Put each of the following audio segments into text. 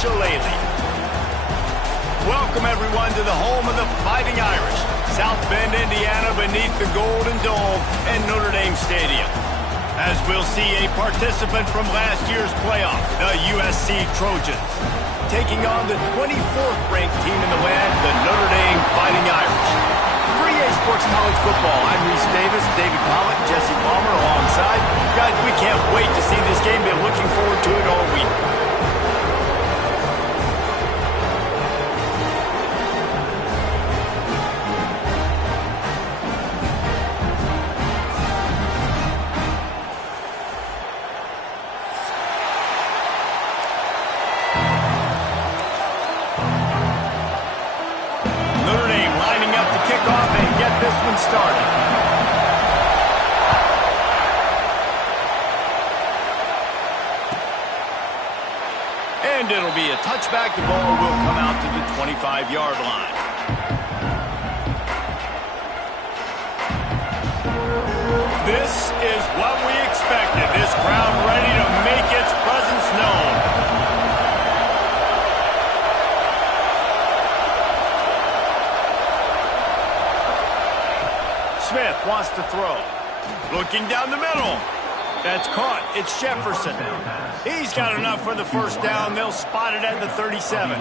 Shillelagh. Welcome, everyone, to the home of the Fighting Irish, South Bend, Indiana, beneath the Golden Dome and Notre Dame Stadium. As we'll see a participant from last year's playoff, the USC Trojans, taking on the 24th ranked team in the land, the Notre Dame Fighting Irish. For EA Sports College Football, I'm Reese Davis, David Pollock, Jesse Palmer alongside. Guys, we can't wait to see this game. Been looking forward to it all week. Started. And it'll be a touchback. The ball will come out to the 25-yard line. This is what we expected. This crowd ready to make its presence known. Smith wants to throw. Looking down the middle. That's caught. It's Jefferson. He's got enough for the first down. They'll spot it at the 37.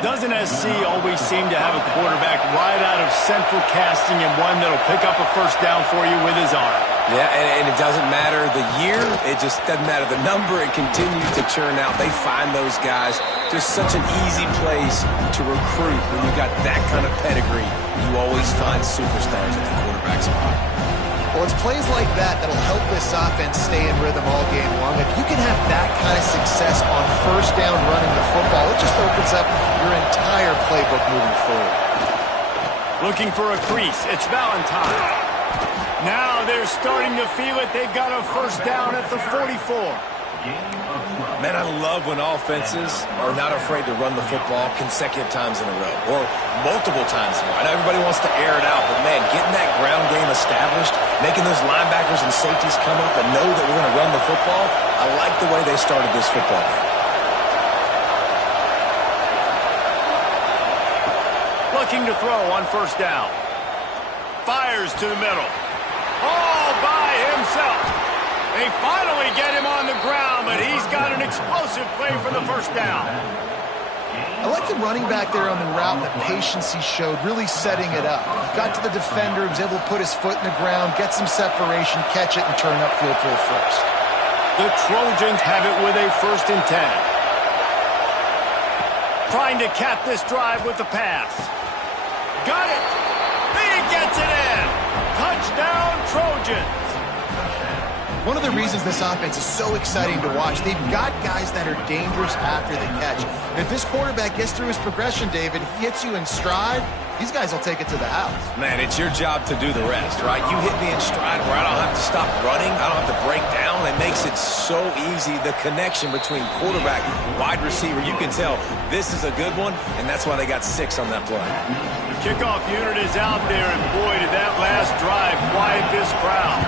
Doesn't SC always seem to have a quarterback right out of central casting and one that'll pick up a first down for you with his arm? Yeah, and it doesn't matter the year. It just doesn't matter the number. It continues to churn out. They find those guys. Just such an easy place to recruit when you got that kind of pedigree. You always find superstars at the quarterback spot. Well, it's plays like that that'll help this offense stay in rhythm all game long. If you can have that kind of success on first down running the football, it just opens up your entire playbook moving forward. Looking for a crease. It's Valentine. Now they're starting to feel it. They've got a first down at the 44. Man, I love when offenses are not afraid to run the football consecutive times in a row or multiple times in a row. I know everybody wants to air it out, but, man, getting that ground game established, making those linebackers and safeties come up and know that we're going to run the football, I like the way they started this football game. Looking to throw on first down. Fires to the middle. All by himself. They finally get him on the ground, but he's got an explosive play for the first down. I like the running back there on the route, the patience he showed, really setting it up. Got to the defender, was able to put his foot in the ground, get some separation, catch it, and turn upfield for a first. The Trojans have it with a 1st and 10. Trying to cap this drive with the pass. Got it! He gets it in! Touchdown, Trojans! One of the reasons this offense is so exciting to watch, they've got guys that are dangerous after the catch. And if this quarterback gets through his progression, David, he hits you in stride, these guys will take it to the house. Man, it's your job to do the rest, right? You hit me in stride where I don't have to stop running. I don't have to break down. It makes it so easy. The connection between quarterback and wide receiver, you can tell this is a good one, and that's why they got 6 on that play. The kickoff unit is out there, and boy, did that last drive quiet this crowd.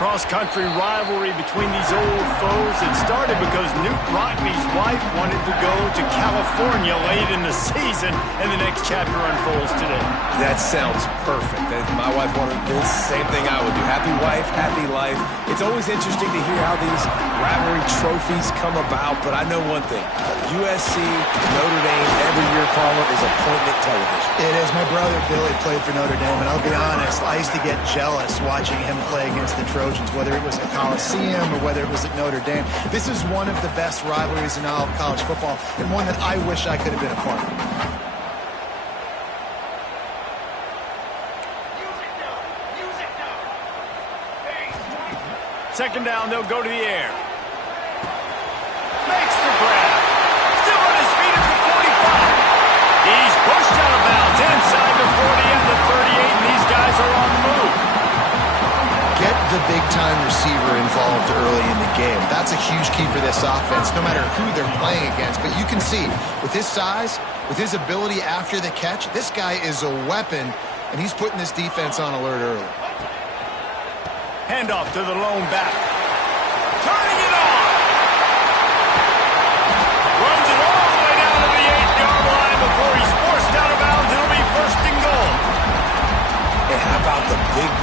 Cross-country rivalry between these old foes. It started because Newt Rockne's wife wanted to go to California late in the season, and the next chapter unfolds today. That sounds perfect. If my wife wanted this, same thing I would do. Happy wife, happy life. It's always interesting to hear how these rivalry trophies come about, but I know one thing. USC, Notre Dame, every year, Palmer, is appointment television. It is. My brother Billy played for Notre Dame, and I'll be honest, I used to get jealous watching him play against the Trojans, whether it was at Coliseum or whether it was at Notre Dame. This is one of the best rivalries in all of college football, and one that I wish I could have been a part of. Second down, they'll go to the air. Makes the grab. Still on his feet at the 45. He's pushed out of bounds inside the 40 and the 38, and these guys are on the move. Get the big-time receiver involved early in the game. That's a huge key for this offense, no matter who they're playing against. But you can see, with his size, with his ability after the catch, this guy is a weapon, and he's putting this defense on alert early. Handoff to the lone back.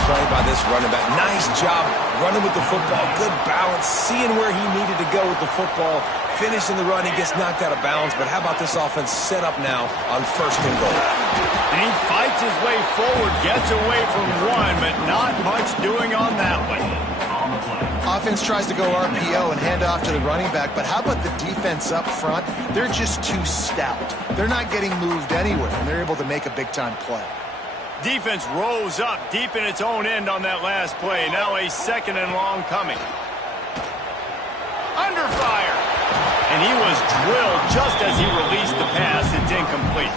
play by this running back. Nice job running with the football. Good balance, seeing where he needed to go with the football. Finishing the run, he gets knocked out of bounds. But how about this offense set up now on 1st and goal? And he fights his way forward, gets away from one, but not much doing on that one. Offense tries to go RPO and hand off to the running back, but how about the defense up front? They're just too stout. They're not getting moved anywhere, and they're able to make a big-time play. Defense rose up deep in its own end on that last play. Now a 2nd and long coming. Under fire. And he was drilled just as he released the pass. It's incomplete.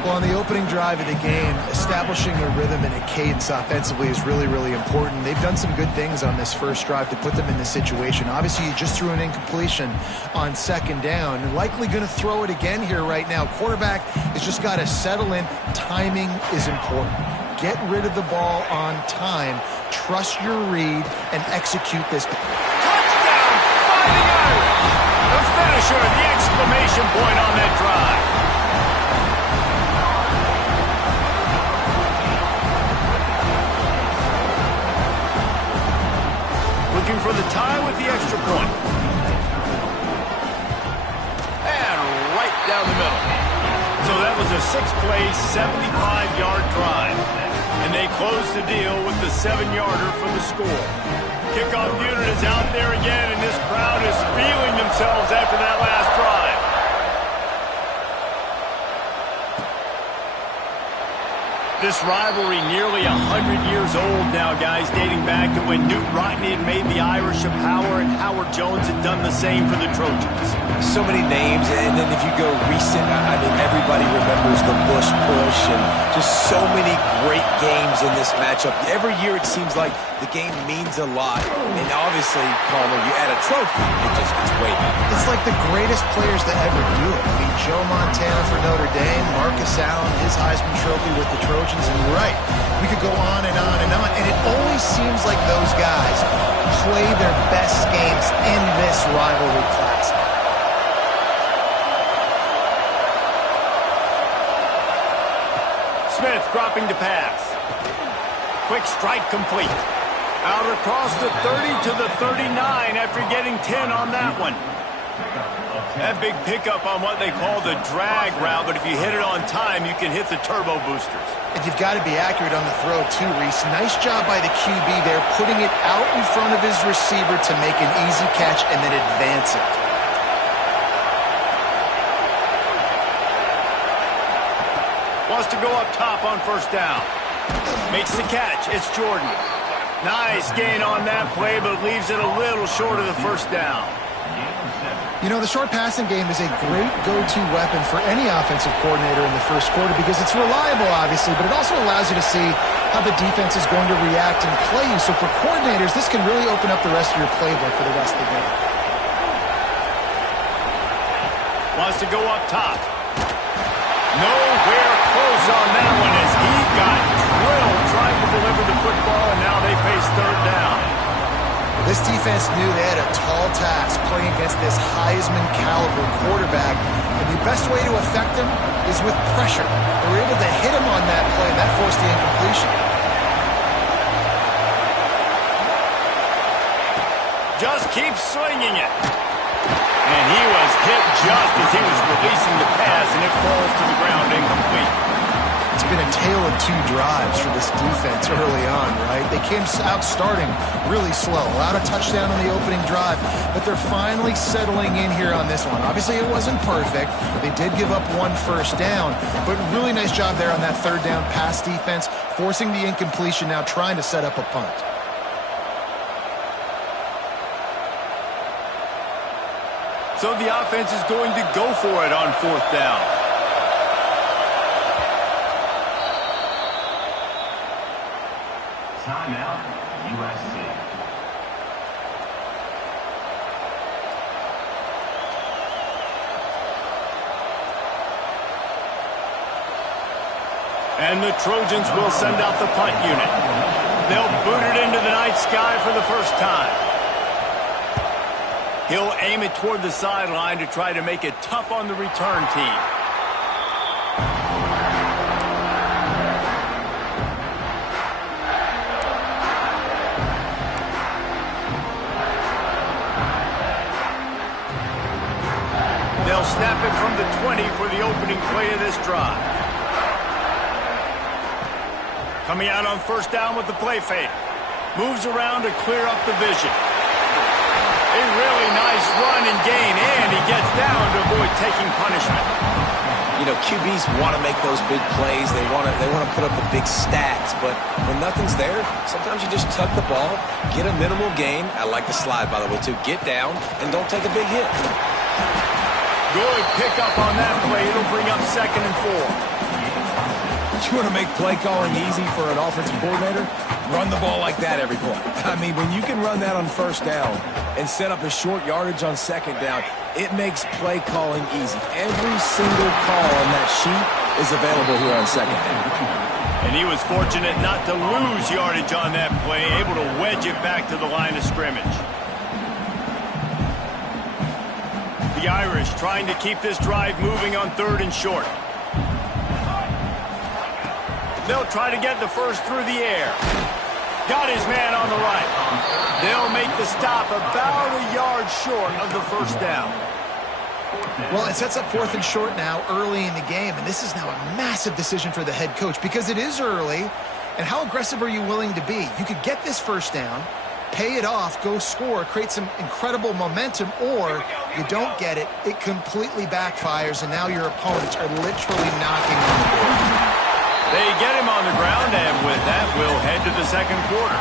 Well, on the opening drive of the game, establishing a rhythm and a cadence offensively is really, really important. They've done some good things on this first drive to put them in this situation. Obviously, you just threw an incompletion on 2nd down, and likely going to throw it again here right now. Quarterback has just got to settle in. Timing is important. Get rid of the ball on time. Trust your read and execute this. Touchdown, Fighting Irish! The finisher, the exclamation point on that drive. Looking for the tie with the extra point. And right down the middle. So that was a 6-play, 75-yard drive. And they close the deal with the 7-yarder for the score. Kickoff unit is out there again, and this crowd is feeling themselves after that last drive. This rivalry nearly 100 years old now, guys, dating back to when Newt Rockne had made the Irish a power and Howard Jones had done the same for the Trojans. So many names, and then if you go recent, I mean, everybody remembers the Bush push and just so many great games in this matchup. Every year it seems like the game means a lot, and obviously, Palmer, you add a trophy, it just gets way better. It's like the greatest players to ever do it. I mean, Joe Montana for Notre Dame, Marcus Allen, his Heisman Trophy with the Trojans, and you're right, we could go on and on and on, and it always seems like those guys play their best games in this rivalry classic. Smith dropping to pass. Quick strike complete. Out across the 30 to the 39 after getting 10 on that one. That big pickup on what they call the drag route, but if you hit it on time, you can hit the turbo boosters. And you've got to be accurate on the throw too, Reese. Nice job by the QB there, putting it out in front of his receiver to make an easy catch and then advance it. Wants to go up top on 1st down. Makes the catch. It's Jordan. Nice gain on that play, but leaves it a little short of the 1st down. You know, the short passing game is a great go-to weapon for any offensive coordinator in the first quarter because it's reliable, obviously, but it also allows you to see how the defense is going to react and play you. So for coordinators, this can really open up the rest of your playbook for the rest of the game. Wants to go up top. Nowhere close on that one as he got drilled trying to deliver the football, and now they face 3rd down. This defense knew they had a tall task playing against this Heisman-caliber quarterback, and the best way to affect him is with pressure. They were able to hit him on that play, and that forced the incompletion. Just keep swinging it. And he was hit just as he was releasing the pass, and it falls to the ground incomplete. It's been a tale of 2 drives for this defense early on, right? They came out starting really slow. Allowed a touchdown on the opening drive, but they're finally settling in here on this one. Obviously, it wasn't perfect. They did give up 1 1st down, but really nice job there on that 3rd down pass defense, forcing the incompletion, now trying to set up a punt. So the offense is going to go for it on 4th down. Timeout, USC. And the Trojans will send out the punt unit. They'll boot it into the night sky for the first time. He'll aim it toward the sideline to try to make it tough on the return team. They'll snap it from the 20 for the opening play of this drive. Coming out on first down with the play fake. Moves around to clear up the vision. A really nice run and gain, and he gets down to avoid taking punishment. You know, QBs want to make those big plays. They want to put up the big stats. But when nothing's there, sometimes you just tuck the ball, get a minimal gain. I like the slide, by the way, too. Get down and don't take a big hit. Good pickup on that play. It'll bring up 2nd and 4. You want to make play calling easy for an offensive coordinator? Run the ball like that every play. I mean, when you can run that on first down and set up a short yardage on second down, it makes play calling easy. Every single call on that sheet is available here on second down. And he was fortunate not to lose yardage on that play, able to wedge it back to the line of scrimmage. The Irish trying to keep this drive moving on 3rd and short. They'll try to get the first through the air. Got his man on the right. They'll make the stop about a yard short of the first down. Well, it sets up 4th and short now early in the game, and this is now a massive decision for the head coach because it is early, and how aggressive are you willing to be? You could get this first down, pay it off, go score, create some incredible momentum, or you don't get it, it completely backfires, and now your opponents are literally knocking on the door. They get him on the ground, and with that, we'll head to the second quarter.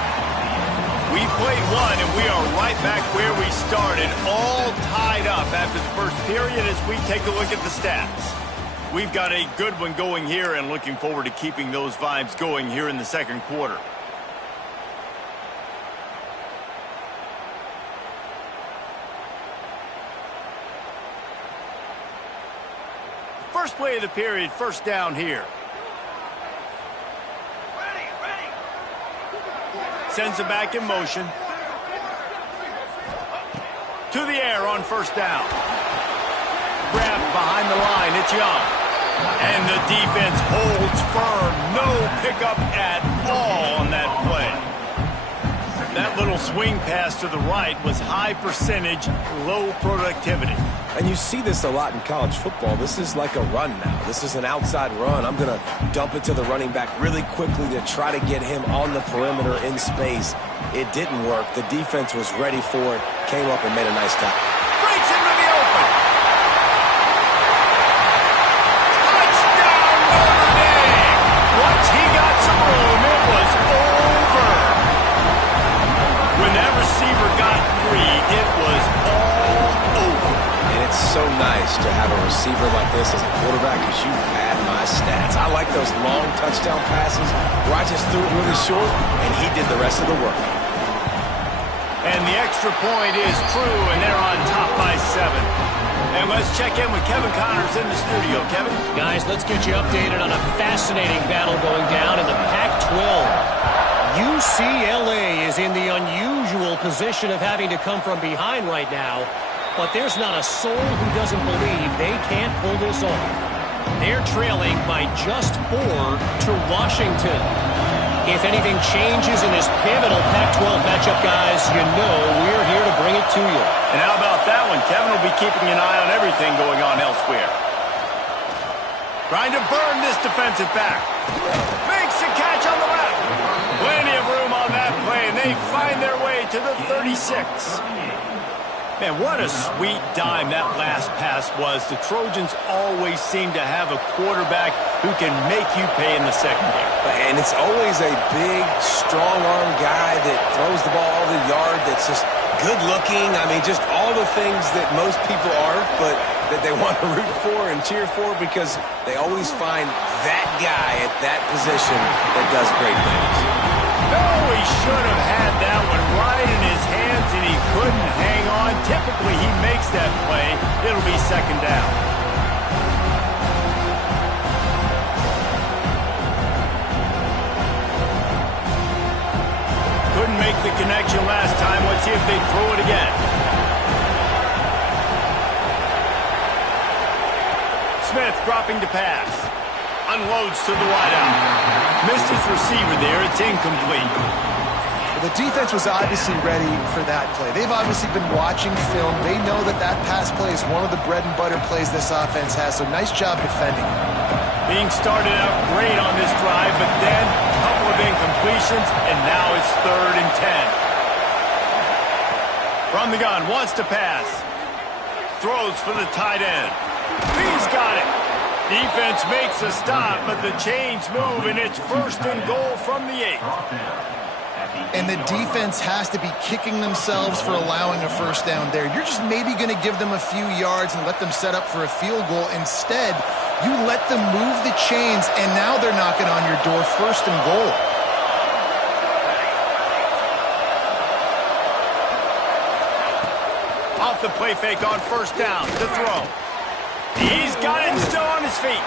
We played one, and we are right back where we started, all tied up after the first period as we take a look at the stats. We've got a good one going here, and looking forward to keeping those vibes going here in the second quarter. First play of the period, first down here. Sends it back in motion. To the air on first down. Grabbed behind the line. It's Young. And the defense holds firm. No pickup at all on that play. That little swing pass to the right was high percentage, low productivity. And you see this a lot in college football. This is like a run now. This is an outside run. I'm going to dump it to the running back really quickly to try to get him on the perimeter in space. It didn't work. The defense was ready for it, came up and made a nice tackle. Breaks into the open. Touchdown, Notre Dame. Once he got some room, it was over. When that receiver got free, it was all over. And it's so nice to have a receiver like this as a quarterback because you had my stats. I like those long touchdown passes where I just threw it really short and he did the rest of the work. And the extra point is true, and they're on top by 7. And let's check in with Kevin Connors in the studio. Kevin? Guys, let's get you updated on a fascinating battle going down in the Pac-12. UCLA is in the unusual position of having to come from behind right now, but there's not a soul who doesn't believe they can't pull this off. They're trailing by just 4 to Washington. If anything changes in this pivotal Pac-12 matchup, guys, you know we're here to bring it to you. And how about that one? Kevin will be keeping an eye on everything going on elsewhere. Trying to burn this defensive back. Makes a catch on the left. Plenty of room on that play, and they find their way to the 36. Man, what a sweet dime that last pass was. The Trojans always seem to have a quarterback who can make you pay in the secondary. And it's always a big, strong-arm guy that throws the ball all the yard, that's just good-looking. I mean, just all the things that most people are, but that they want to root for and cheer for because they always find that guy at that position that does great things. No, he should have had that one right in his hands, and he couldn't hang on. Typically, he makes that play. It'll be second down. Couldn't make the connection last time. Let's see if they throw it again. Smith dropping to pass. Unloads to the wideout. Missed his receiver there. It's incomplete. The defense was obviously ready for that play. They've obviously been watching film. They know that that pass play is one of the bread and butter plays this offense has, so nice job defending. Being started out great on this drive, but then a couple of incompletions, and now it's 3rd and 10. From the gun, wants to pass. Throws for the tight end. He's got it. Defense makes a stop, but the chains move, and it's 1st and goal from the 8. And the defense has to be kicking themselves for allowing a first down there. You're just maybe going to give them a few yards and let them set up for a field goal. Instead, you let them move the chains, and now they're knocking on your door, 1st and goal. Off the play fake on 1st down to throw. He's got it still on his feet.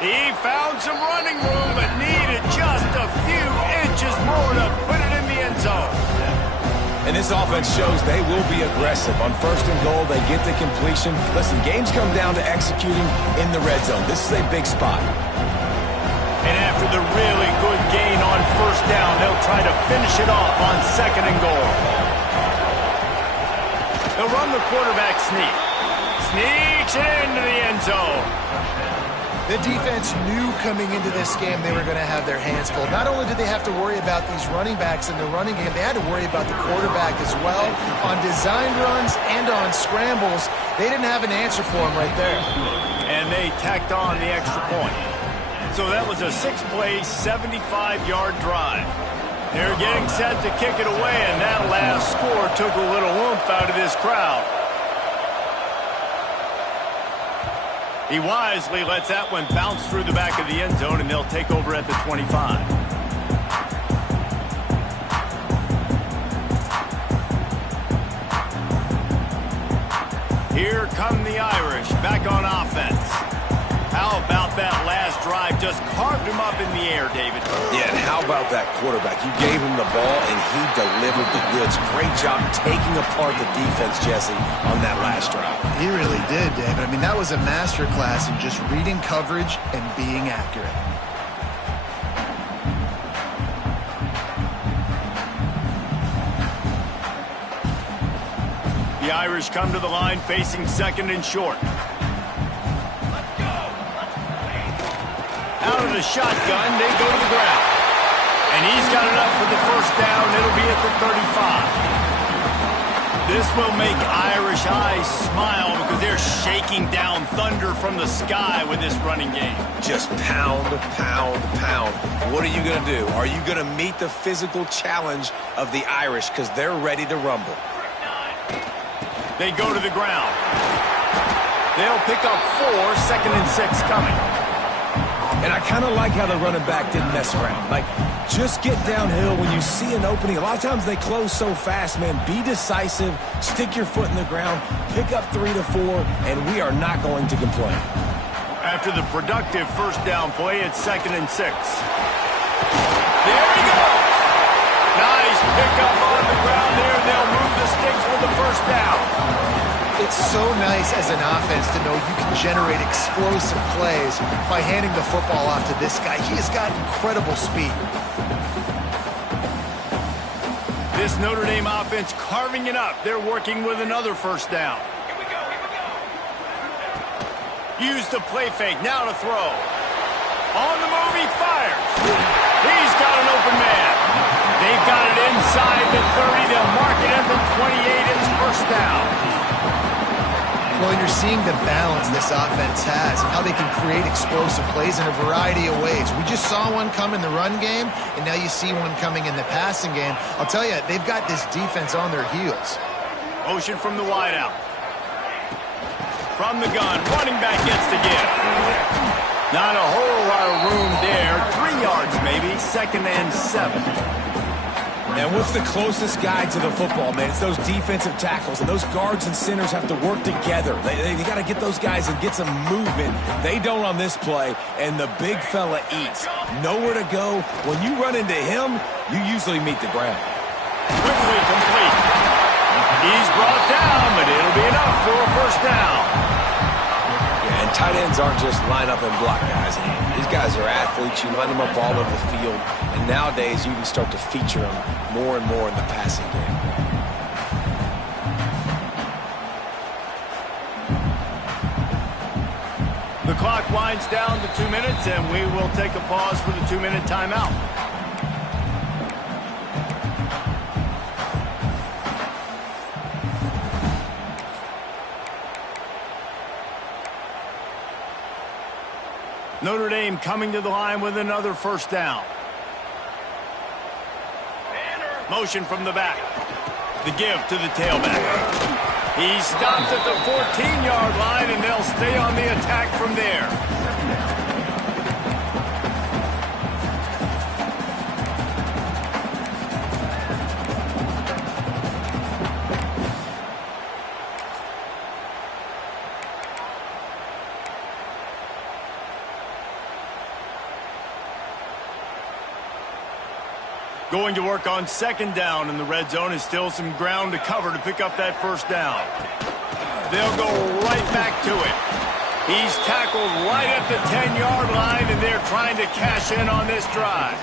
He found some running room, but needed just a few inches more to put it in the end zone. And this offense shows they will be aggressive. On 1st and goal, they get the completion. Listen, games come down to executing in the red zone. This is a big spot. And after the really good gain on 1st down, they'll try to finish it off on 2nd and goal. They'll run the quarterback sneak. Sneaks it into the end zone. The defense knew coming into this game they were going to have their hands full. Not only did they have to worry about these running backs in the running game, they had to worry about the quarterback as well. On designed runs and on scrambles, they didn't have an answer for him right there. And they tacked on the extra point. So that was a 6-play, 75-yard drive. They're getting set to kick it away, and that last score took a little oomph out of this crowd. He wisely lets that one bounce through the back of the end zone, and they'll take over at the 25. Here come the Irish, back on offense. How about that last drive? Just carved him up in the air, David. Yeah, and how about that quarterback? You gave him the ball, and he delivered the goods. Great job taking apart the defense, Jesse, on that last drive. He really did, David. I mean, that was a masterclass in just reading coverage and being accurate. The Irish come to the line facing 2nd and short. Out of the shotgun, they go to the ground. And he's got it up for the 1st down. It'll be at the 35. This will make Irish eyes smile because they're shaking down thunder from the sky with this running game. Just pound, pound, pound. What are you going to do? Are you going to meet the physical challenge of the Irish because they're ready to rumble? They go to the ground. They'll pick up 4, 2nd and 6 coming. And I kind of like how the running back didn't mess around. Like, just get downhill when you see an opening. A lot of times they close so fast, man. Be decisive, stick your foot in the ground, pick up 3 to 4, and we are not going to complain. After the productive 1st down play, it's 2nd and 6. There he goes! Nice pickup on the ground there, and they'll move the sticks with the 1st down. It's so nice as an offense to know you can generate explosive plays by handing the football off to this guy. He has got incredible speed. This Notre Dame offense carving it up. They're working with another 1st down. Use the play fake, now to throw. On the move, he fires. He's got an open man. They've got it inside the 30. They'll mark it at the 28. It's 1st down. Well, you're seeing the balance this offense has and how they can create explosive plays in a variety of ways. We just saw one come in the run game, and now you see one coming in the passing game. I'll tell you, they've got this defense on their heels. Motion from the wideout. From the gun, running back gets the give. Not a whole lot of room there. 3 yards maybe, 2nd and 7. And what's the closest guy to the football, man? It's those defensive tackles, and those guards and centers have to work together. They got to get those guys and get some movement. They don't on this play, and the big fella eats. Nowhere to go. When you run into him, you usually meet the ground. Quickly complete. He's brought down, but it'll be enough for a 1st down. Yeah, and Tight ends aren't just line up and block guys. These guys are athletes. You line them up all over the field. And nowadays, you can start to feature them more and more in the passing game. The clock winds down to 2 minutes, and we will take a pause for the 2-minute timeout. Notre Dame coming to the line with another first down. Motion from the back. The give to the tailback. He stopped at the 14-yard line, and they'll stay on the attack from there. Going to work on second down in the red zone is still some ground to cover to pick up that first down. They'll go right back to it. He's tackled right at the 10-yard line, and they're trying to cash in on this drive.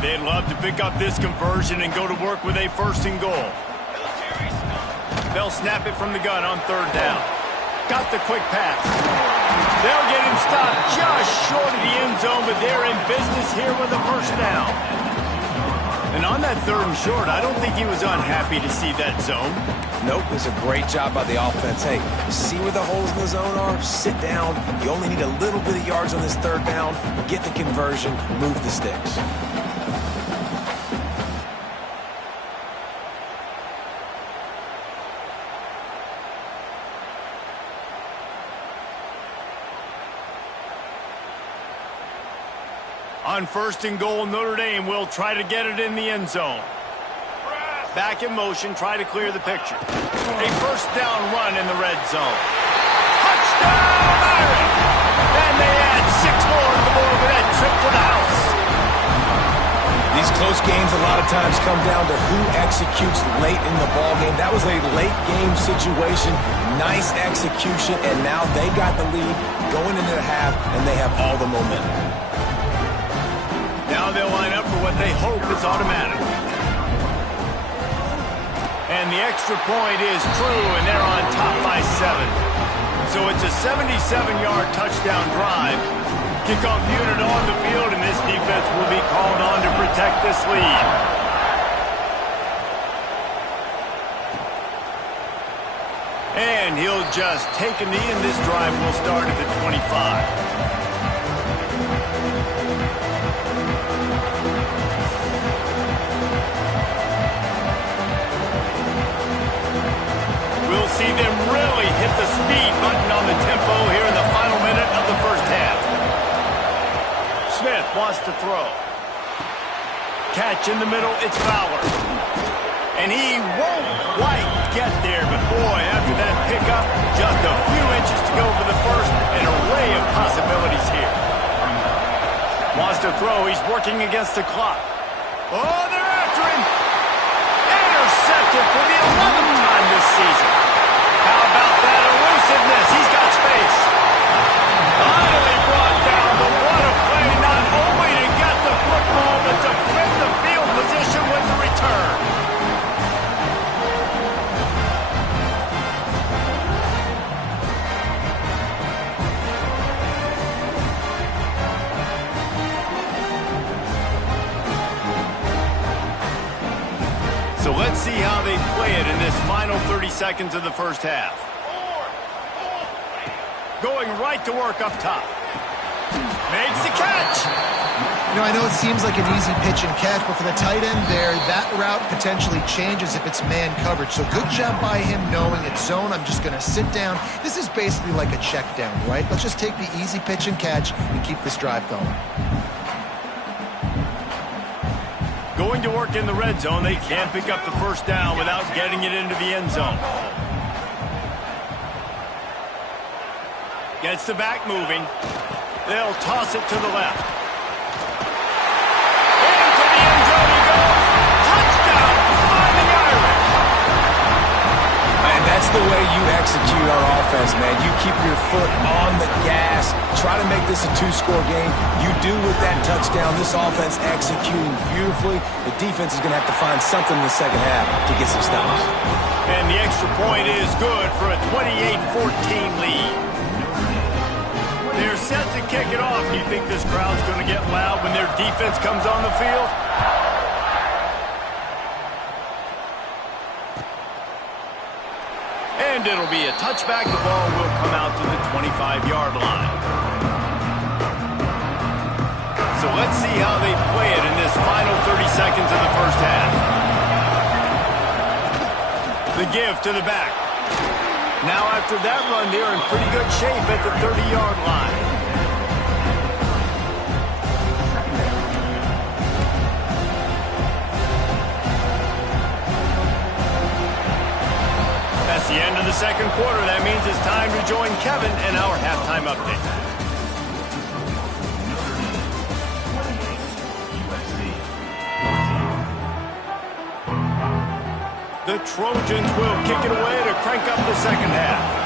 They'd love to pick up this conversion and go to work with a first and goal. They'll snap it from the gun on third down. Got the quick pass. They'll get him stopped just short of the end zone, but they're in business here with a first down. And on that third and short, I don't think he was unhappy to see that zone. Nope, it was a great job by the offense. Hey, see where the holes in the zone are? Sit down. You only need a little bit of yards on this third down. Get the conversion. Move the sticks. On first and goal, Notre Dame will try to get it in the end zone. Back in motion, try to clear the picture. A first down run in the red zone. Touchdown, Irish! And they add 6 more to the board with that trip to the house. These close games a lot of times come down to who executes late in the ball game. That was a late game situation. Nice execution, and now they got the lead going into the half, and they have all the momentum. Now they'll line up for what they hope is automatic. And the extra point is true, and they're on top by 7. So it's a 77-yard touchdown drive. Kickoff unit on the field, and this defense will be called on to protect this lead. And he'll just take a knee, and this drive will start at the 25. We'll see them really hit the speed button on the tempo here in the final minute of the first half. Smith wants to throw. Catch in the middle, it's Fowler. And he won't quite get there, but boy, after that pickup, just a few inches to go for the first. An array of possibilities here. Wants to throw, he's working against the clock. Oh, they're after him! Intercepted for the 11th time this season. How about that elusiveness? He's got space. Finally brought down, but what a play, not only to get the football, but to flip the field position with the return. So let's see how they play it in this final 30 seconds of the first half. Going right to work up top. Makes the catch. You know, I know it seems like an easy pitch and catch, but for the tight end there, that route potentially changes if it's man coverage. So good job by him knowing it's zone. I'm just going to sit down. This is basically like a check down, right? Let's just take the easy pitch and catch and keep this drive going. Going to work in the red zone. They can't pick up the first down without getting it into the end zone. Gets the back moving. They'll toss it to the left. Into the end zone he goes. Touchdown, Fighting Irish. And that's the way you execute on offense, man. You keep your foot on the gas. Try to make this a two-score game. You do with that touchdown. This offense executing beautifully. The defense is going to have to find something in the second half to get some stops. And the extra point is good for a 28-14 lead. They're set to kick it off. Do you think this crowd's going to get loud when their defense comes on the field? And it'll be a touchback. The ball will come out to the 25-yard line. So let's see how they play it in this final 30 seconds of the first half. The give to the back. Now after that run, they're in pretty good shape at the 30-yard line. That's the end of the second quarter. That means it's time to join Kevin in our halftime update. The Trojans will kick it away to crank up the second half.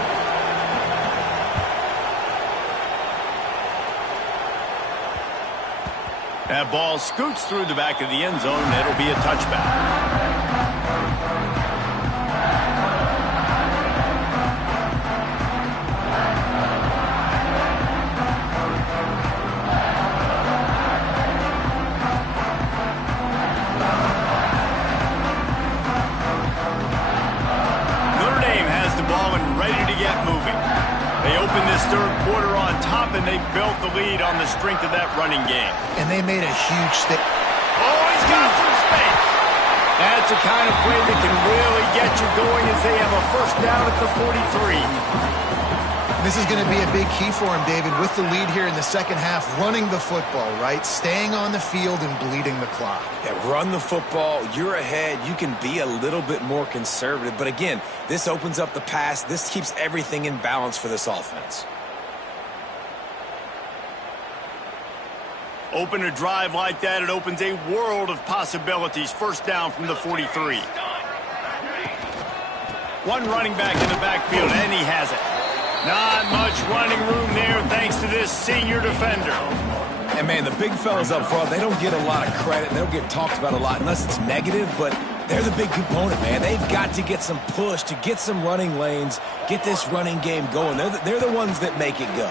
That ball scoots through the back of the end zone. It'll be a touchback. Third quarter on top, and they built the lead on the strength of that running game. And they made a huge stick. Oh, he's got some space. That's the kind of play that can really get you going as they have a first down at the 43. This is going to be a big key for him, David, with the lead here in the second half, running the football, right? Staying on the field and bleeding the clock. Yeah, run the football. You're ahead. You can be a little bit more conservative. But again, this opens up the pass. This keeps everything in balance for this offense. Open a drive like that, it opens a world of possibilities. First down from the 43. One running back in the backfield, and he has it. Not much running room there thanks to this senior defender. And, man, the big fellas up front, they don't get a lot of credit. They don't get talked about a lot unless it's negative, but they're the big component, man. They've got to get some push to get some running lanes, get this running game going. They're the ones that make it go.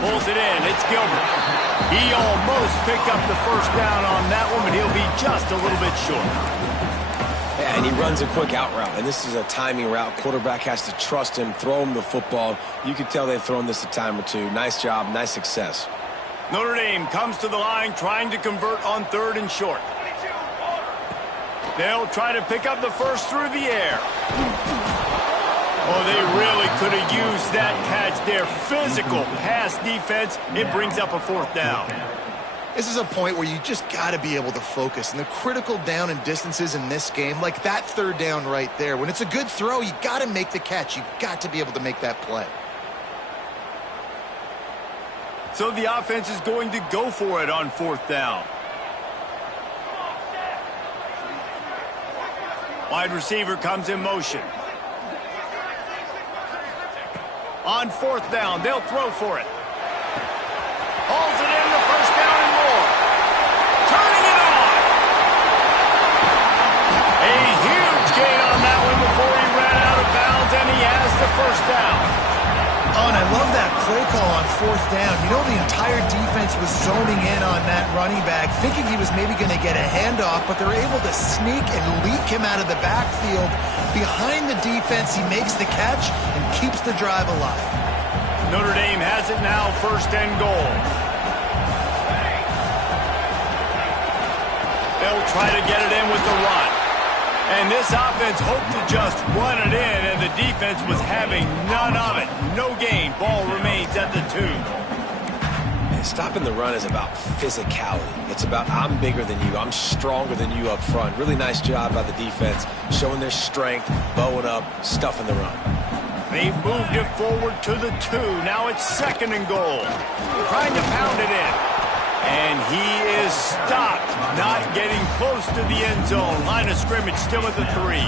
Pulls it in. It's Gilbert. He almost picked up the first down on that one, but he'll be just a little bit short. Yeah, and he runs a quick out route, and this is a timing route. Quarterback has to trust him, throw him the football. You can tell they've thrown this a time or two. Nice job, nice success. Notre Dame comes to the line trying to convert on third and short. They'll try to pick up the first through the air. Oh, they really could have used that catch there. Physical pass defense. It brings up a fourth down. This is a point where you just got to be able to focus. And the critical down and distances in this game, like that third down right there, when it's a good throw, you got to make the catch. You've got to be able to make that play. So the offense is going to go for it on fourth down. Wide receiver comes in motion. On fourth down, they'll throw for it. Hauls it in, the first down and more. Turning it on. A huge gain on that one before he ran out of bounds, and he has the first down. Oh, and I love that play call on fourth down. You know, the entire defense was zoning in on that running back, thinking he was maybe going to get a handoff, but they're able to sneak and leak him out of the backfield. Behind the defense, he makes the catch and keeps the drive alive. Notre Dame has it now, first and goal. They'll try to get it in with the run. And this offense hoped to just run it in, and the defense was having none of it. No gain. Ball remains at the 2. And stopping the run is about physicality. It's about I'm bigger than you. I'm stronger than you up front. Really nice job by the defense, showing their strength, bowing up, stuffing the run. They've moved it forward to the 2. Now it's 2nd and goal. Trying to pound it in. And he is stopped. Not getting close to the end zone. Line of scrimmage still at the 3.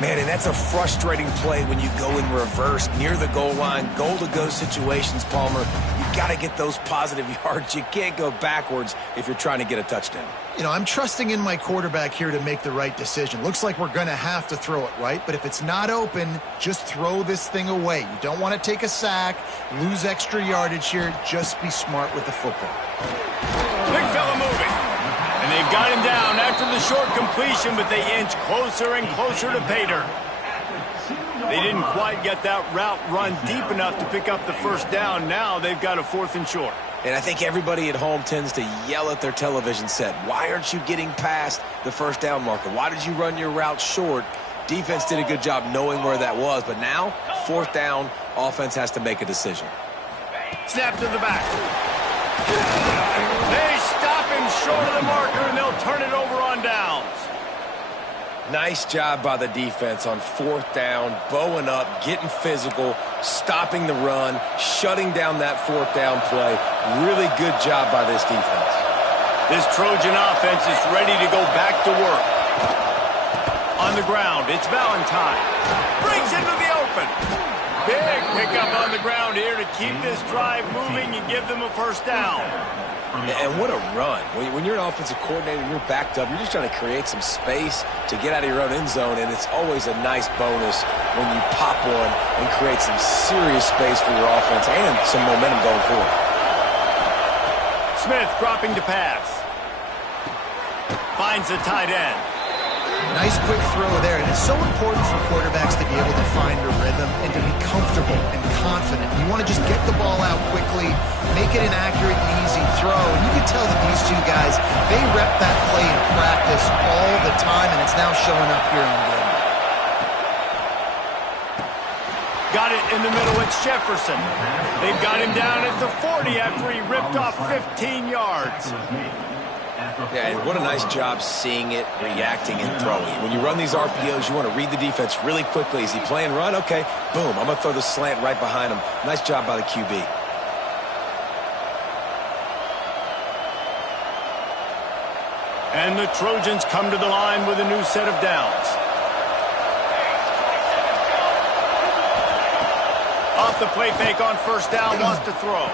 Man, and that's a frustrating play when you go in reverse near the goal line. Goal-to-go situations, Palmer. You've got to get those positive yards. You can't go backwards if you're trying to get a touchdown. You know, I'm trusting in my quarterback here to make the right decision. Looks like we're going to have to throw it, right? But if it's not open, just throw this thing away. You don't want to take a sack, lose extra yardage here. Just be smart with the football. Big fella moving. And they've got him down after the short completion, but they inch closer and closer to pay dirt. They didn't quite get that route run deep enough to pick up the first down. Now they've got a 4th and short. And I think everybody at home tends to yell at their television set. Why aren't you getting past the first down marker? Why did you run your route short? Defense did a good job knowing where that was. But now, 4th down, offense has to make a decision. Snap to the back. They stop him short of the marker, and they'll turn it over on downs. Nice job by the defense on 4th down, bowing up, getting physical, stopping the run, shutting down that 4th down play. Really good job by this defense. This Trojan offense is ready to go back to work. On the ground, it's Valentine. Breaks into the open. Big pickup on the ground here to keep this drive moving and give them a first down. And what a run. When you're an offensive coordinator and you're backed up, you're just trying to create some space to get out of your own end zone, and it's always a nice bonus when you pop one and create some serious space for your offense and some momentum going forward. Smith dropping to pass. Finds the tight end. Nice quick throw there, and it's so important for quarterbacks to be able to find a rhythm and to be comfortable and confident. You want to just get the ball out quickly, make it an accurate and easy throw, and you can tell that these two guys, they rep that play in practice all the time, and it's now showing up here on game. Got it in the middle, it's Jefferson. They've got him down at the 40 after he ripped off 15 yards. Yeah, and what a nice job seeing it, reacting, and throwing. When you run these RPOs, you want to read the defense really quickly. Is he playing run? Okay, boom, I'm going to throw the slant right behind him. Nice job by the QB. And the Trojans come to the line with a new set of downs. Off the play fake on first down, wants to throw.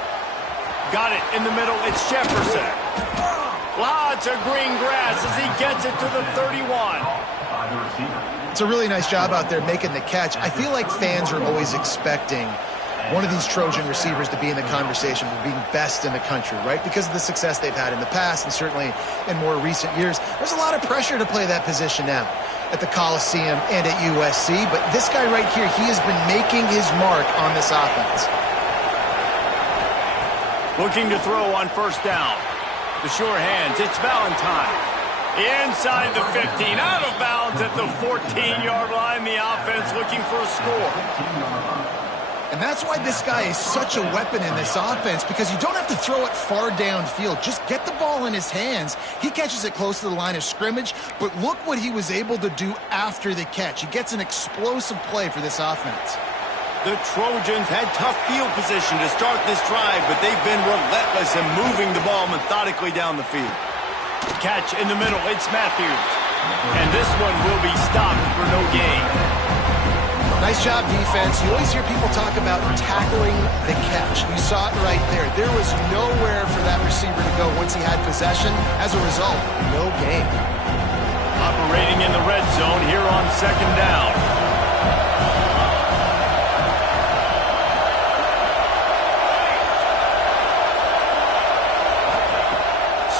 Got it in the middle, it's Jefferson. Lots of green grass as he gets it to the 31. It's a really nice job out there making the catch. I feel like fans are always expecting one of these Trojan receivers to be in the conversation for being best in the country, right? Because of the success they've had in the past and certainly in more recent years. There's a lot of pressure to play that position now at the Coliseum and at USC. But this guy right here, he has been making his mark on this offense. Looking to throw on first down. The sure hands, it's Valentine. Inside the 15, out of bounds at the 14-yard line. The offense looking for a score. And that's why this guy is such a weapon in this offense, because you don't have to throw it far downfield. Just get the ball in his hands. He catches it close to the line of scrimmage, but look what he was able to do after the catch. He gets an explosive play for this offense. The Trojans had tough field position to start this drive, but they've been relentless in moving the ball methodically down the field. Catch in the middle, it's Matthews. And this one will be stopped for no gain. Nice job, defense. You always hear people talk about tackling the catch. You saw it right there. There was nowhere for that receiver to go once he had possession. As a result, no gain. Operating in the red zone here on second down.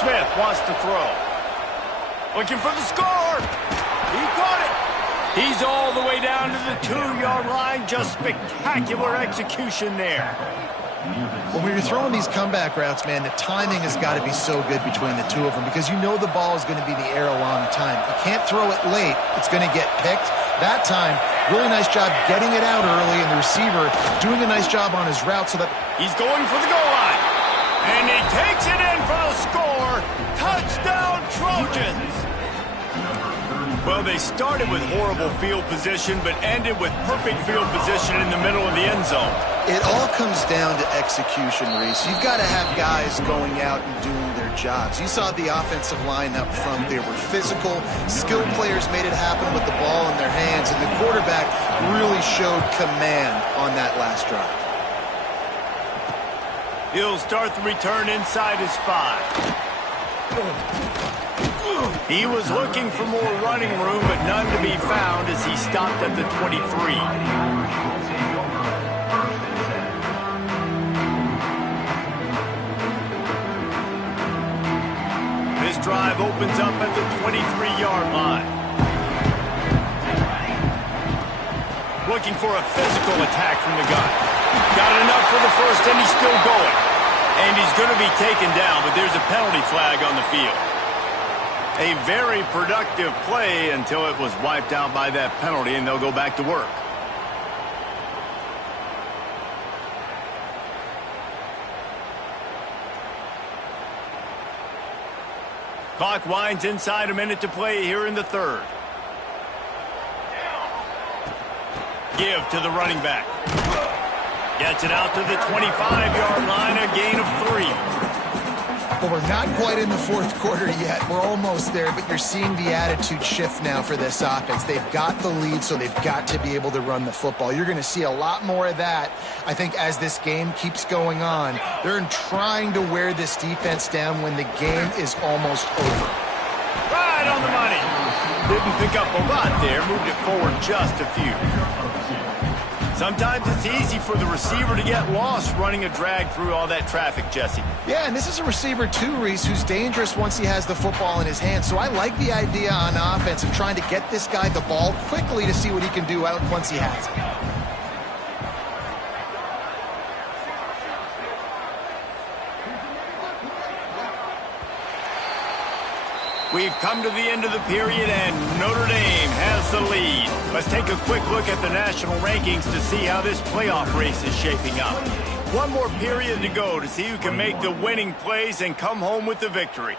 Smith wants to throw. Looking for the score. He got it. He's all the way down to the 2-yard line. Just spectacular execution there. When you're throwing these comeback routes, man, the timing has got to be so good between the two of them, because you know the ball is going to be in the air a long time. You can't throw it late. It's going to get picked. That time, really nice job getting it out early, and the receiver doing a nice job on his route so that he's going for the goal line. And he takes it in for the score. Touchdown, Trojans. Well, they started with horrible field position, but ended with perfect field position in the middle of the end zone. It all comes down to execution, Reese. You've got to have guys going out and doing their jobs. You saw the offensive line up front. They were physical. Skilled players made it happen with the ball in their hands, and the quarterback really showed command on that last drive. He'll start the return inside his 5. He was looking for more running room, but none to be found as he stopped at the 23. This drive opens up at the 23-yard line. Looking for a physical attack from the gun. Got enough for the first, and he's still going. And he's going to be taken down, but there's a penalty flag on the field. A very productive play until it was wiped out by that penalty, and they'll go back to work. Clock winds inside a minute to play here in the third. Give to the running back. Gets it out to the 25-yard line, a gain of 3. Well, we're not quite in the fourth quarter yet. We're almost there, but you're seeing the attitude shift now for this offense. They've got the lead, so they've got to be able to run the football. You're going to see a lot more of that, I think, as this game keeps going on. They're trying to wear this defense down when the game is almost over. Right on the money. Didn't pick up a lot there. Moved it forward just a few. Sometimes it's easy for the receiver to get lost running a drag through all that traffic, Jesse. Yeah, and this is a receiver too, Reese, who's dangerous once he has the football in his hands. So I like the idea on offense of trying to get this guy the ball quickly to see what he can do out once he has it. We've come to the end of the period, and Notre Dame has the lead. Let's take a quick look at the national rankings to see how this playoff race is shaping up. One more period to go to see who can make the winning plays and come home with the victory.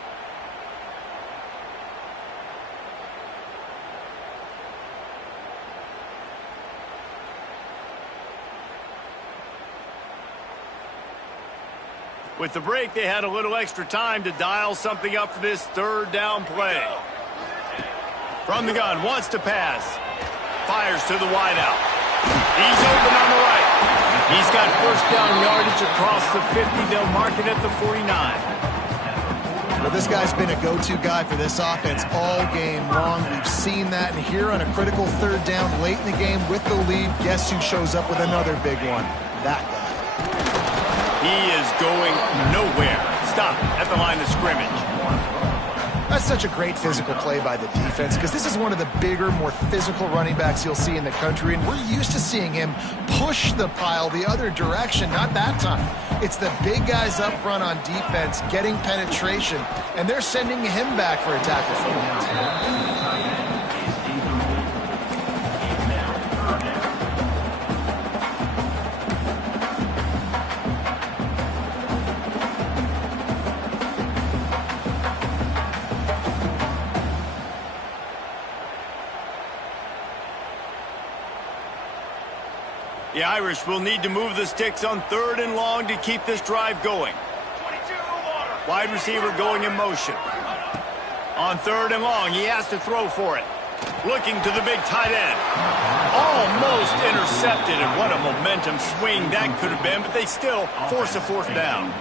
With the break, they had a little extra time to dial something up for this third down play. From the gun, wants to pass. Fires to the wideout. He's open on the right. He's got first down yardage across the 50. They'll mark it at the 49. Well, this guy's been a go-to guy for this offense all game long. We've seen that, and here on a critical third down late in the game with the lead, guess who shows up with another big one? That guy. He is going nowhere. Stop at the line of scrimmage. That's such a great physical play by the defense because this is one of the bigger, more physical running backs you'll see in the country, and we're used to seeing him push the pile the other direction. Not that time. It's the big guys up front on defense getting penetration, and they're sending him back for a tackle for him. The Irish will need to move the sticks on third and long to keep this drive going. Wide receiver going in motion. On third and long, he has to throw for it. Looking to the big tight end. Almost intercepted, and what a momentum swing that could have been, but they still force a fourth down.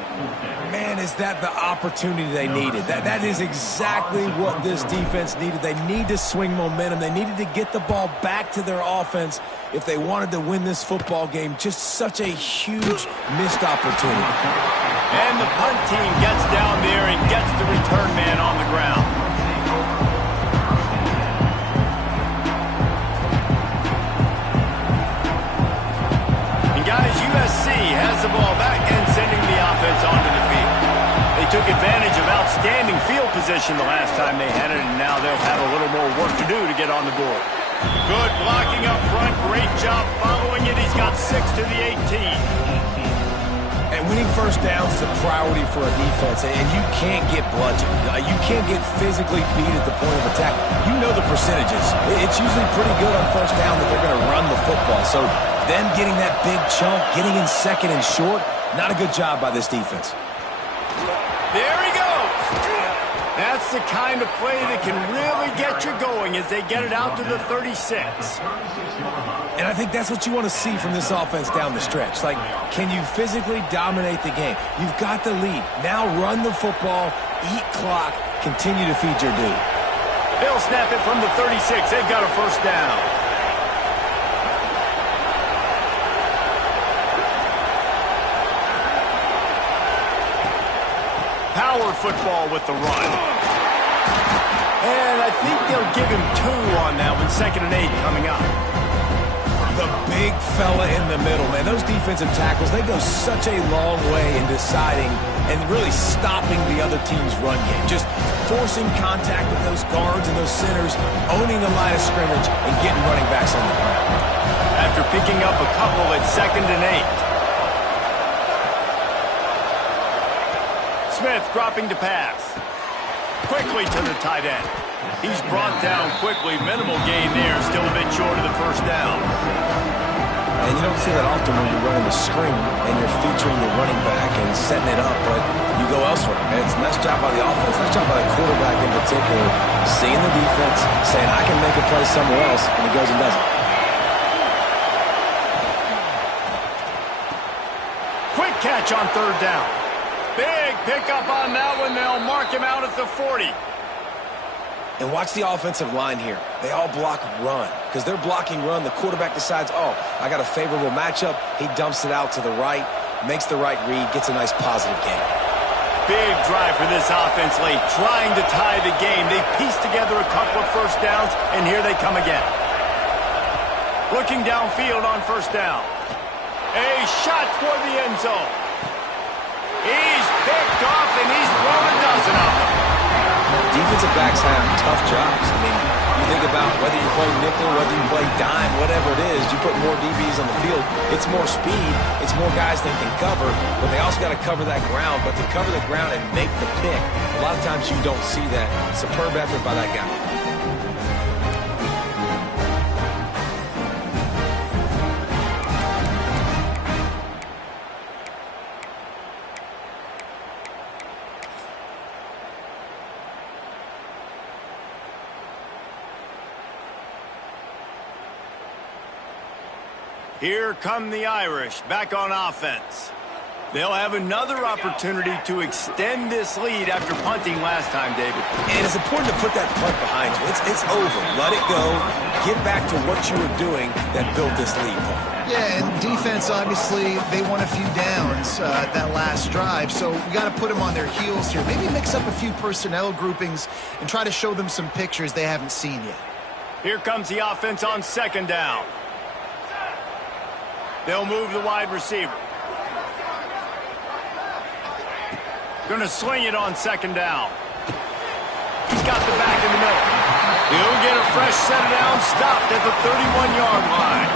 Man, is that the opportunity they needed. That is exactly what this defense needed. They need to swing momentum. They needed to get the ball back to their offense if they wanted to win this football game. Just such a huge missed opportunity. And the punt team gets down there and gets the return man on the ground. And guys, USC has the ball back and sending the offense onto the field. They took advantage of outstanding field position the last time they had it, and now they'll have a little more work to do to get on the board. Good blocking up front. Great job following it. He's got 6 to the 18. And winning first downs is a priority for a defense, and you can't get bludgeoned. You can't get physically beat at the point of attack. You know the percentages. It's usually pretty good on first down that they're going to run the football. So them getting that big chunk, getting in second and short, not a good job by this defense. There he goes. That's the kind of play that can really get you going as they get it out to the 36. And I think that's what you want to see from this offense down the stretch. Like, can you physically dominate the game? You've got the lead. Now run the football, eat clock, continue to feed your dude. They'll snap it from the 36. They've got a first down. Power football with the run. And I think they'll give him 2 on that one. 2nd and 8 coming up. The big fella in the middle, man. Those defensive tackles, they go such a long way in deciding and really stopping the other team's run game. Just forcing contact with those guards and those centers, owning the line of scrimmage, and getting running backs on the ground. After picking up a couple at 2nd and 8. Smith dropping to pass. Quickly to the tight end. He's brought down quickly. Minimal gain there. Still a bit short of the first down. And you don't see that often when you're running the screen and you're featuring the running back and setting it up, but you go elsewhere. And it's a nice job by the offense, nice job by the quarterback in particular, seeing the defense, saying, I can make a play somewhere else, and he goes and does it. Quick catch on 3rd down. Big pickup on that one. They'll mark him out at the 40. And watch the offensive line here. They all block run. Because they're blocking run, the quarterback decides, oh, I got a favorable matchup. He dumps it out to the right, makes the right read, gets a nice positive gain. Big drive for this offense late, trying to tie the game. They pieced together a couple of first downs, and here they come again. Looking downfield on first down. A shot toward the end zone. He's picked off, and he's thrown a dozen of them. Defensive backs have tough jobs. I mean, you think about whether you play nickel, whether you play dime, whatever it is, you put more DBs on the field. It's more speed. It's more guys that can cover, but they also got to cover that ground. But to cover the ground and make the pick, a lot of times you don't see that. Superb effort by that guy. Here come the Irish, back on offense. They'll have another opportunity to extend this lead after punting last time, David. And it's important to put that punt behind you. It's over. Let it go. Get back to what you were doing that built this lead. Yeah, and defense, obviously, they won a few downs that last drive, so we got to put them on their heels here. Maybe mix up a few personnel groupings and try to show them some pictures they haven't seen yet. Here comes the offense on 2nd down. They'll move the wide receiver. Gonna swing it on 2nd down. He's got the back in the middle. He'll get a fresh set down, stopped at the 31-yard line.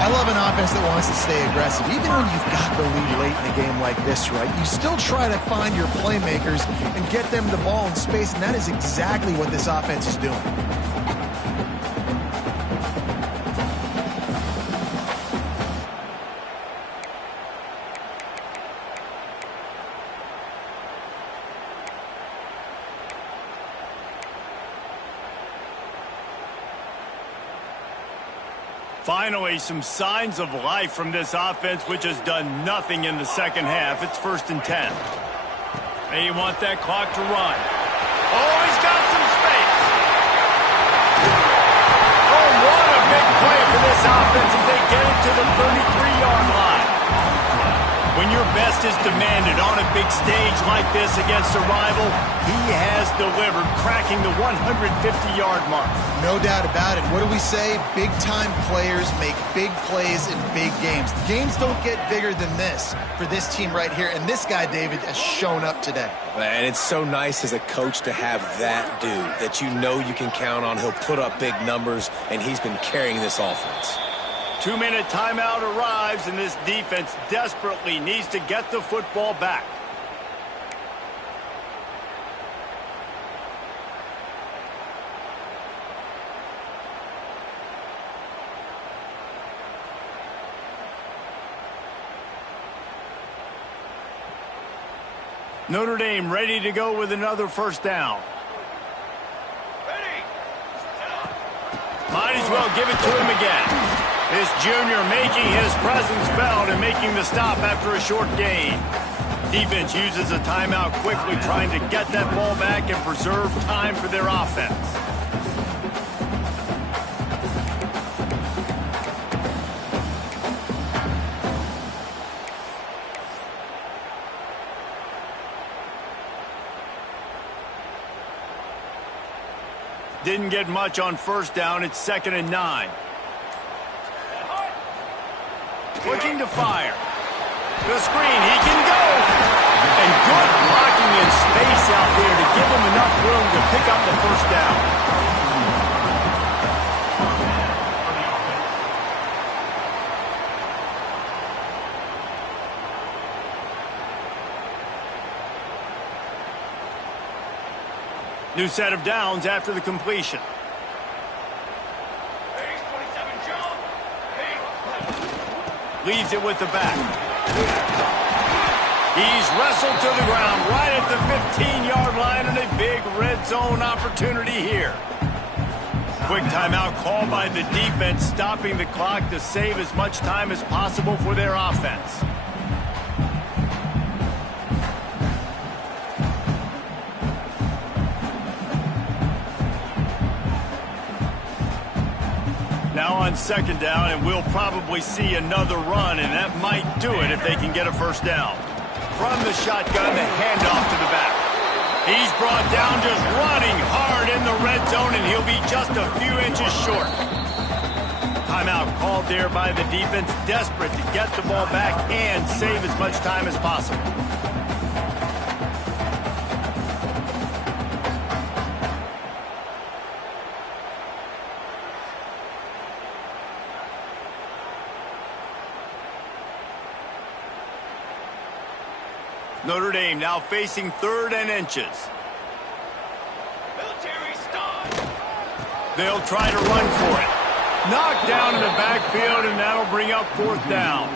I love an offense that wants to stay aggressive. Even when you've got the lead late in a game like this, right, you still try to find your playmakers and get them the ball in space, and that is exactly what this offense is doing. Finally, some signs of life from this offense, which has done nothing in the second half. It's 1st and 10. They want that clock to run. Oh, he's got some space. Oh, what a big play for this offense as they get it to the 33-yard line. When your best is demanded on a big stage like this against a rival, he has delivered, cracking the 150-yard mark. No doubt about it. What do we say? Big-time players make big plays in big games. Games don't get bigger than this for this team right here, and this guy, David, has shown up today. And it's so nice as a coach to have that dude that you know you can count on. He'll put up big numbers, and he's been carrying this offense. 2-minute timeout arrives, and this defense desperately needs to get the football back. Notre Dame ready to go with another first down. Might as well give it to him again. This junior making his presence felt and making the stop after a short gain. Defense uses a timeout quickly, trying to get that ball back and preserve time for their offense. Didn't get much on first down. It's 2nd and 9. Looking to fire. The screen, he can go. And good blocking in space out there to give him enough room to pick up the first down. New set of downs after the completion. Leaves it with the back. He's wrestled to the ground right at the 15-yard line, and a big red zone opportunity here. Quick timeout called by the defense, stopping the clock to save as much time as possible for their offense. Now on 2nd down, and we'll probably see another run, and that might do it if they can get a first down. From the shotgun, the handoff to the back. He's brought down just running hard in the red zone, and he'll be just a few inches short. Timeout called there by the defense, desperate to get the ball back and save as much time as possible. Notre Dame now facing 3rd and inches. Military stop. They'll try to run for it. Knocked down in the backfield, and that'll bring up 4th down.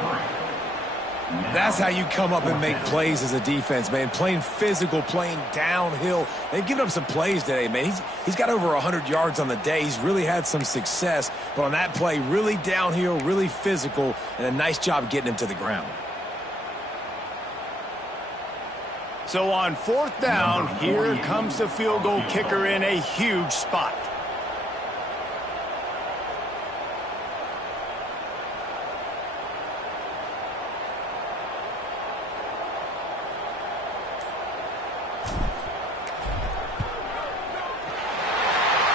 That's how you come up and make plays as a defense, man. Playing physical, playing downhill. They've given up some plays today, man. He's got over 100 yards on the day. He's really had some success. But on that play, really downhill, really physical, and a nice job getting him to the ground. So on 4th down, here comes the field goal kicker in a huge spot.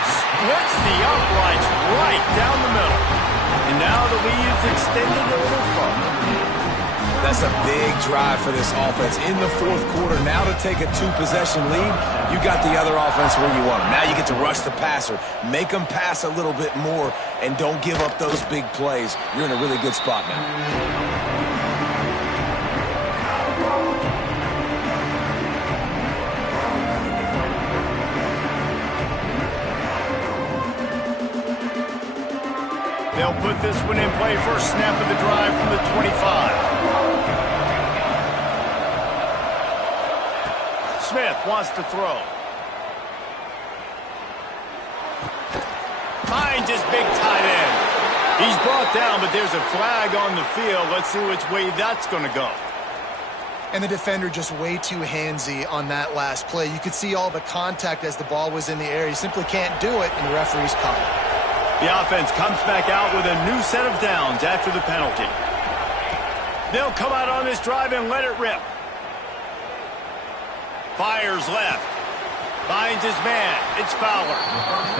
Splits the uprights right down the middle. And now the lead is extended a little further. That's a big drive for this offense in the 4th quarter. Now to take a 2-possession lead, you got the other offense where you want them. Now you get to rush the passer, make them pass a little bit more, and don't give up those big plays. You're in a really good spot now. They'll put this one in play. First snap of the drive from the 25. Smith wants to throw. Finds his big tight end. He's brought down, but there's a flag on the field. Let's see which way that's going to go. And the defender just way too handsy on that last play. You could see all the contact as the ball was in the air. He simply can't do it, and the referee's caught it. The offense comes back out with a new set of downs after the penalty. They'll come out on this drive and let it rip. Fires left. Finds his man. It's Fowler.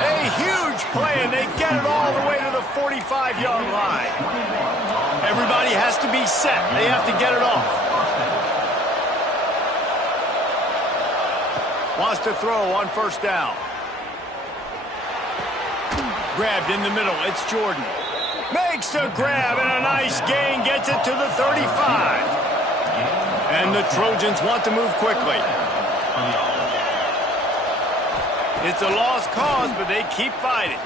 A huge play, and they get it all the way to the 45-yard line. Everybody has to be set. They have to get it off. Wants to throw on 1st down. Grabbed in the middle. It's Jordan. Makes the grab, and a nice gain gets it to the 35. And the Trojans want to move quickly. It's a lost cause, but they keep fighting.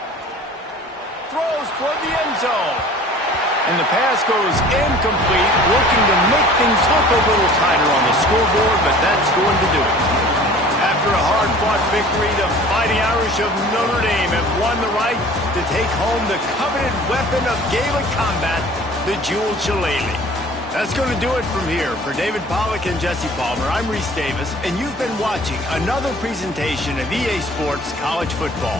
Throws toward the end zone. And the pass goes incomplete, looking to make things look a little tighter on the scoreboard, but that's going to do it. After a hard-fought victory, the Fighting Irish of Notre Dame have won the right to take home the coveted weapon of Gaelic combat, the jeweled shillelagh. That's going to do it from here. For David Pollack and Jesse Palmer, I'm Reese Davis, and you've been watching another presentation of EA Sports College Football.